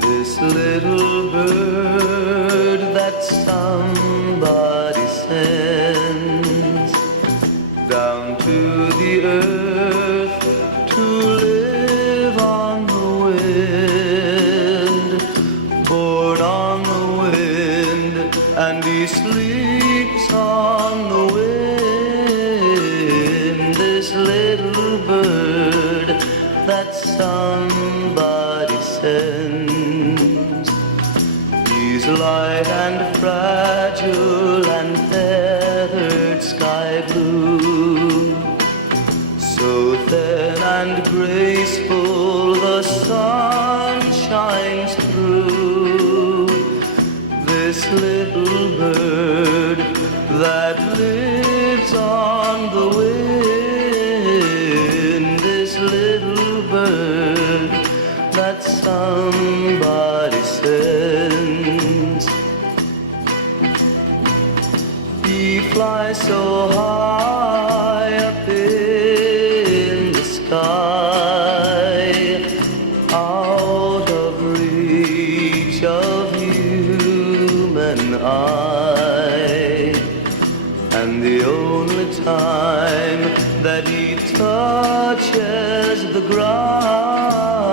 This little bird that somebody sends down to the earth to live on the wind, born on the wind, and he sleeps on the wind. This little bird that somebody sends, he's light and fragile and feathered sky blue, so thin and graceful the sun shines through. This little bird that lives on the wind, this little bird that somebody sends. He flies so high up in the sky, out of reach of human eye, and the only time that he touches the ground,